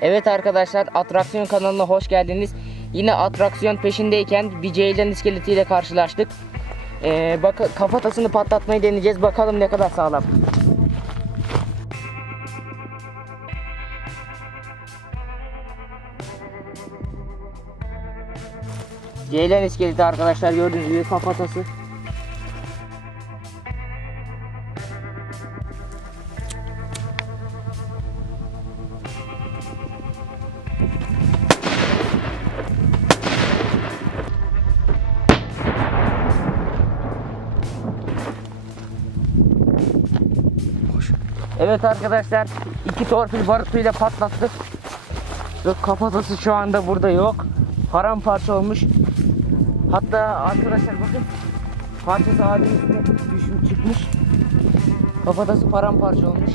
Evet arkadaşlar atraksiyon kanalına hoş geldiniz. Yine atraksiyon peşindeyken bir ceylan iskeletiyle karşılaştık. Ee, bak kafatasını patlatmayı deneyeceğiz. Bakalım ne kadar sağlam. Ceylan iskeleti arkadaşlar gördüğünüz gibi kafatası. Evet arkadaşlar iki torpil barutuyla patlattık. Ve kafatası şu anda burada yok. Paramparça olmuş. Hatta arkadaşlar bakın parçası ağacın üstüne düşmüş çıkmış. Kafatası paramparça olmuş.